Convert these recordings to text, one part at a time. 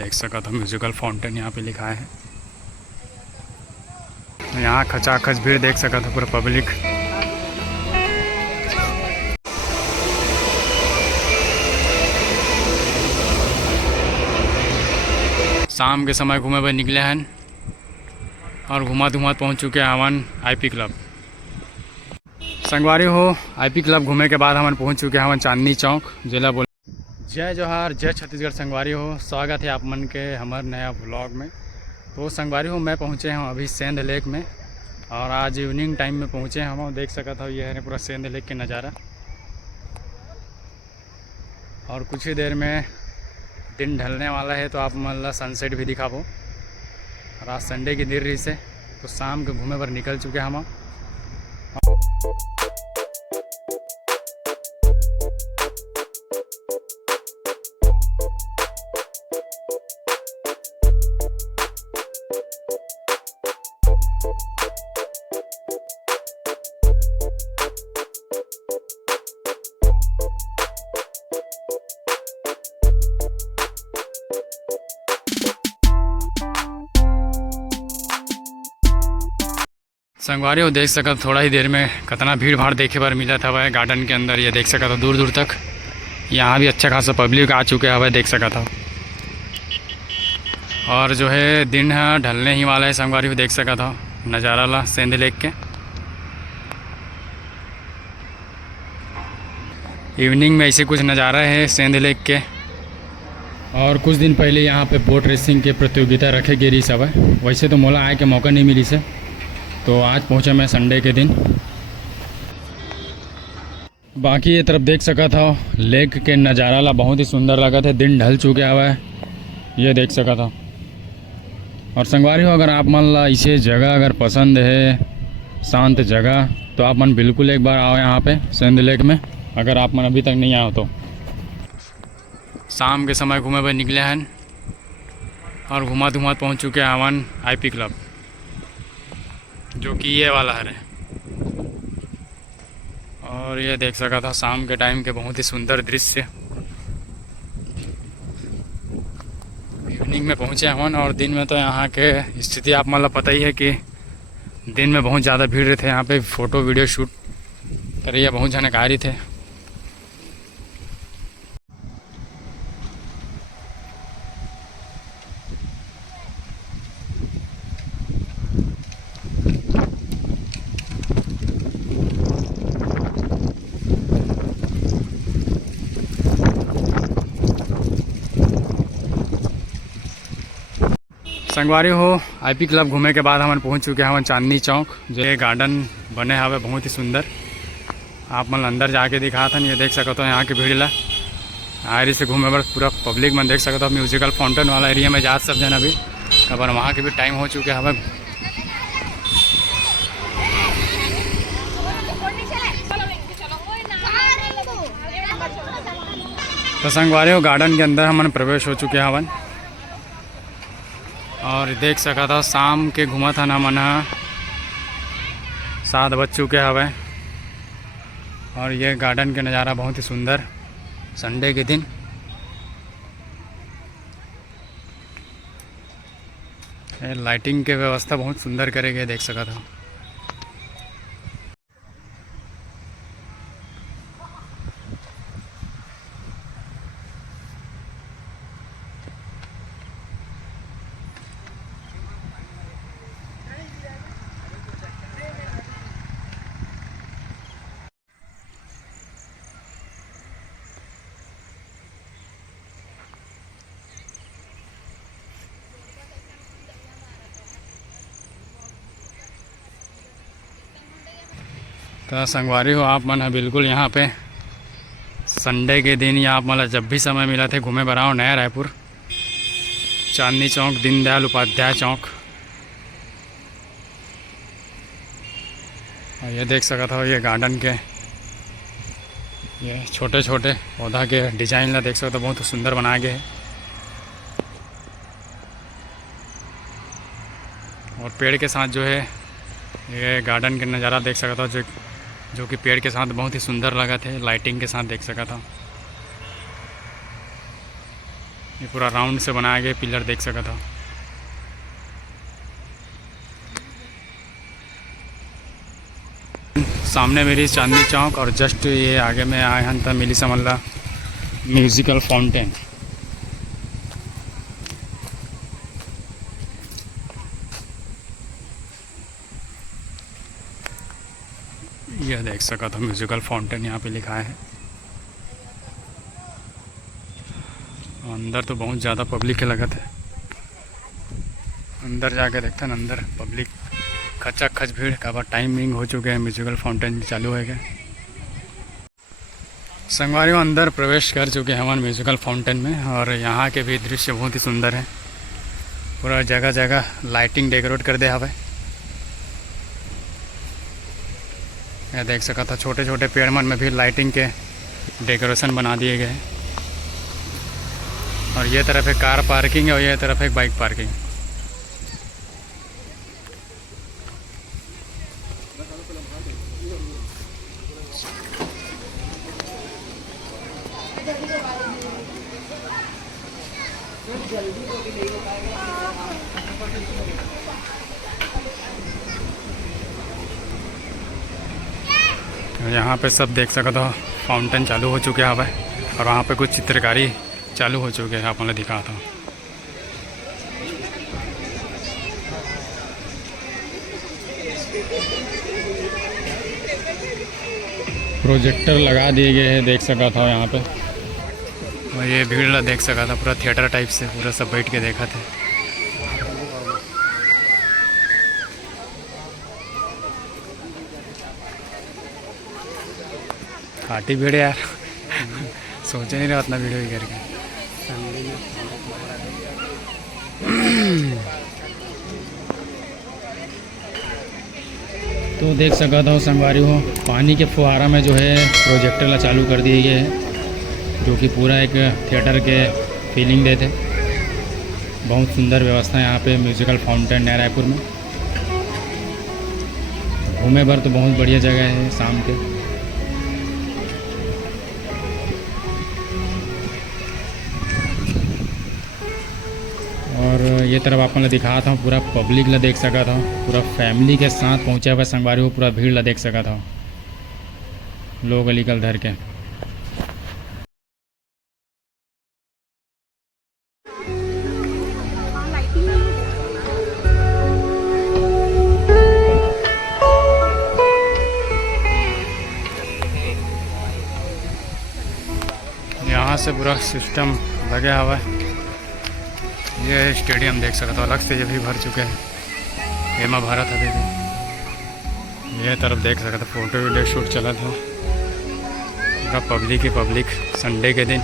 देख सका था म्यूजिकल फाउंटेन यहाँ पे लिखा है। यहाँ खचाखच भीड़ देख सका था पूरा पब्लिक। शाम के समय घूमे हुए निकले हैं और घुमात घुमात पहुँच चुके हैं हवन आईपी क्लब। संगवारी हो, आईपी क्लब घूमे के बाद हम पहुँच चुके हैं हवन चांदनी चौक जिला बोल। जय जोहार, जय छत्तीसगढ़। संगवारी हो, स्वागत है आप मन के हमारे नया ब्लॉग में। तो संगवारी हो, मैं पहुँचे हैं अभी सेंध लेक में और आज इवनिंग टाइम में पहुँचे हैं हम। देख सका था ये है पूरा सेंध लेक के नज़ारा। और कुछ ही देर में दिन ढलने वाला है तो आप मतलब सनसेट भी दिखाबो। और आज संडे की देर रही से तो शाम के घूमे पर निकल चुके हम। संगवारी हो, देख सका थोड़ा ही देर में कितना भीड़ भाड़ देखे पर मिला था वह गार्डन के अंदर। ये देख सका था दूर दूर तक यहाँ भी अच्छा खासा पब्लिक आ चुके हैं वह देख सका था। और जो है दिन ढलने ही वाला है। संगवारी हो, देख सका था नज़ारा ला सेंध लेक के। इवनिंग में ऐसे कुछ नज़ारा है सेंध लेक के। और कुछ दिन पहले यहाँ पे बोट रेसिंग के प्रतियोगिता रखे गई रही सब। वैसे तो मोला आए के मौका नहीं मिली से, तो आज पहुंचा मैं संडे के दिन। बाकी ये तरफ देख सका था लेक के नज़ारा ला बहुत ही सुंदर लगा था। दिन ढल चुके हुआ है ये देख सका था। और संगवारी हो, अगर आप मन ला इसे जगह अगर पसंद है, शांत जगह, तो आप मन बिल्कुल एक बार आओ यहाँ पे सेंध लेक में, अगर आप मन अभी तक नहीं आओ तो। शाम के समय घूमे हुए निकले हैं और घुमात घुमात पहुँच चुके हैं हवन आईपी क्लब, जो कि ये वाला है। और ये देख सका था शाम के टाइम के बहुत ही सुंदर दृश्य। इवनिंग में पहुंचे हवन और दिन में तो यहाँ के स्थिति आप मतलब पता ही है कि दिन में बहुत ज़्यादा भीड़ रहते यहाँ पे। फ़ोटो वीडियो शूट करिए, बहुत जानकारी थे। संगवारी हो, आईपी क्लब घूमे के बाद हम पहुंच चुके हैं चांदनी चौक, जो ये गार्डन बने हवे बहुत ही सुंदर। आप मन अंदर जाके दिखा था। ये देख सकते हो यहाँ की भीड़ ला आयरी से घूमे पर पूरा पब्लिक मन देख सकते हो। म्यूजिकल फाउंटेन वाला एरिया में जा सब जन अभी, पर वहाँ के भी टाइम हो चुके हवे। तो संगवारी हो, गार्डन के अंदर हम प्रवेश हो चुके हवन और देख सका था शाम के घुमा था ना मन 7 बज चुके हवे। और ये गार्डन के नज़ारा बहुत ही सुंदर संडे के दिन। लाइटिंग के व्यवस्था बहुत सुंदर करे गए देख सका था। तो संगवारी हो, आप मन बिल्कुल यहाँ पे संडे के दिन या आप मतलब जब भी समय मिला थे घूमे बराओ नया रायपुर चांदनी चौक, दीनदयाल उपाध्याय चौक। और ये देख सका था ये गार्डन के ये छोटे छोटे पौधा के डिजाइन ला देख सकते हो, बहुत सुंदर बनाए गए हैं। और पेड़ के साथ जो है ये गार्डन के नज़ारा देख सका था, जो कि पेड़ के साथ बहुत ही सुंदर लगा थे, लाइटिंग के साथ देख सका था। ये पूरा राउंड से बनाया गया पिलर देख सका था। सामने मेरी चांदनी चौक और जस्ट ये आगे में आए हैं तो मिली समल्ला म्यूजिकल फाउंटेन। यह देख सका था म्यूजिकल फाउंटेन यहाँ पे लिखा है। अंदर तो बहुत ज़्यादा पब्लिक है लगा था। अंदर जाके देखते हैं अंदर पब्लिक खचा खच भीड़ का बार टाइमिंग हो चुके हैं। म्यूजिकल फाउंटेन चालू है क्या संगवारियों अंदर प्रवेश कर चुके हैं हमारे म्यूजिकल फाउंटेन में। और यहाँ के भी दृश्य बहुत ही सुंदर है। पूरा जगह जगह लाइटिंग डेकोरेट कर दिया है। यह देख सका था छोटे छोटे पेड़ मन में भी लाइटिंग के डेकोरेशन बना दिए गए हैं। और ये तरफ एक कार पार्किंग है और ये तरफ एक बाइक पार्किंग। यहाँ पे सब देख सका था फाउंटेन चालू हो चुके हैं और वहाँ पे कुछ चित्रकारी चालू हो चुके हैं। आप मतलब दिखा था प्रोजेक्टर लगा दिए गए हैं देख सका था यहाँ पे। और ये भीड़ देख सका था पूरा थिएटर टाइप से पूरा सब बैठ के देखा था। खाटी भीड़ यार सोचे नहीं रहा उतना वीडियो ही करके। तो देख सका था संगवारी हो पानी के फुहारा में जो है प्रोजेक्टर चालू कर दिए गए हैं जो कि पूरा एक थिएटर के फीलिंग देते। बहुत सुंदर व्यवस्था है यहाँ पे म्यूजिकल फाउंटेन नया रायपुर में। घूमे भर तो बहुत बढ़िया जगह है शाम के। और ये तरफ आप दिखा था पूरा पब्लिक ला देख सका था। पूरा फैमिली के साथ पहुँचा हुआ संगवारी हो पूरा भीड़ ला देख सका था लोग अलीकल धर के। यहाँ से पूरा सिस्टम लगा हुआ है। ये स्टेडियम देख सकता अलग से ये भी भर चुके हैं। हेमा भारत अभी भी ये तरफ देख सकता फोटो वीडियो शूट चला था। पूरा पब्लिक ही पब्लिक संडे के दिन।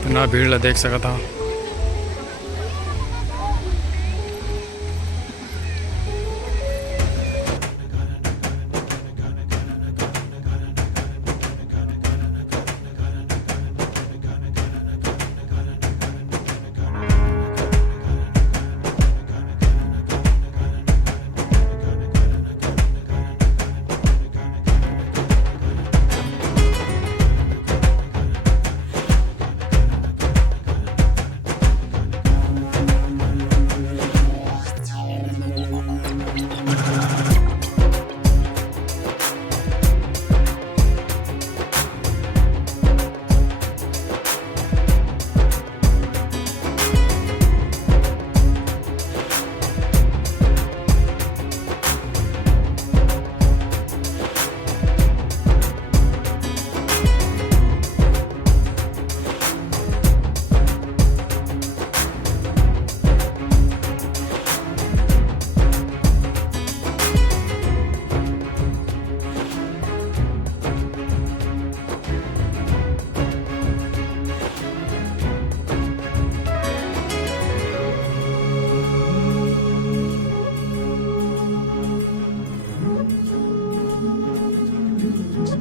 इतना भीड़ देख सकता था।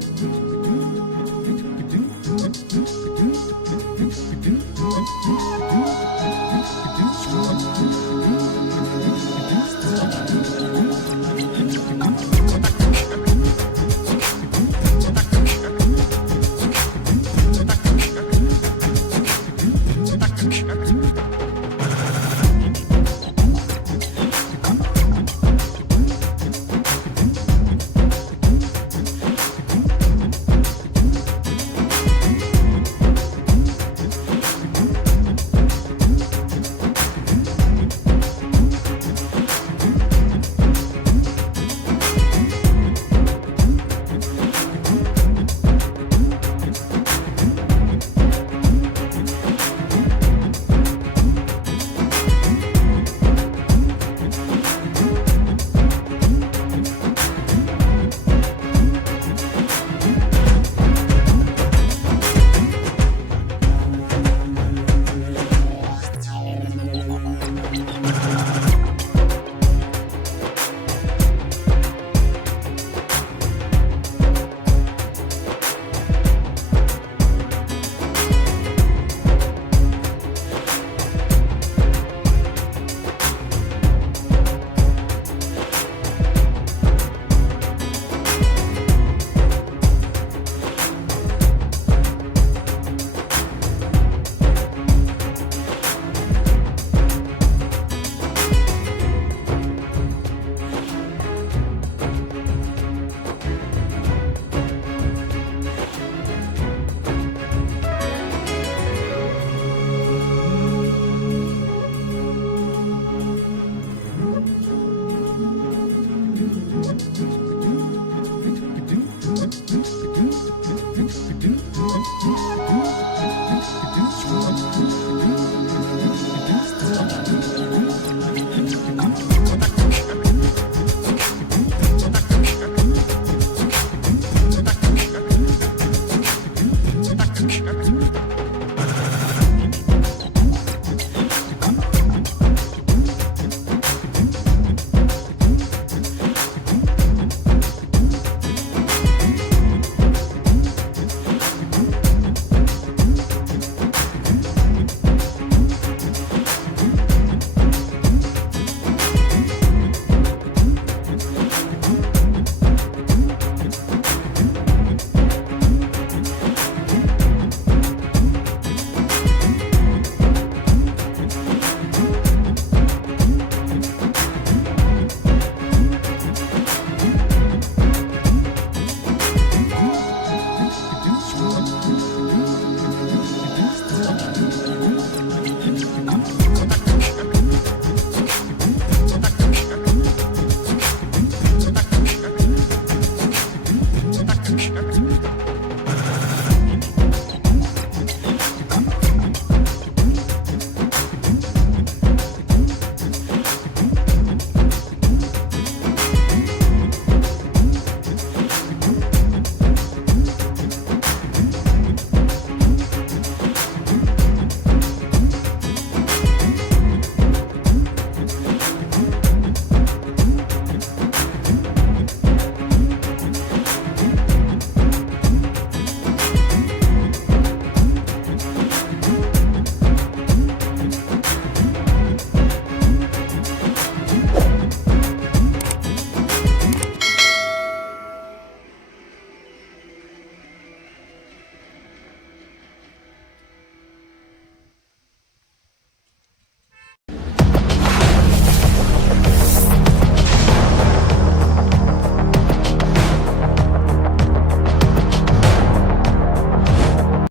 Thank you.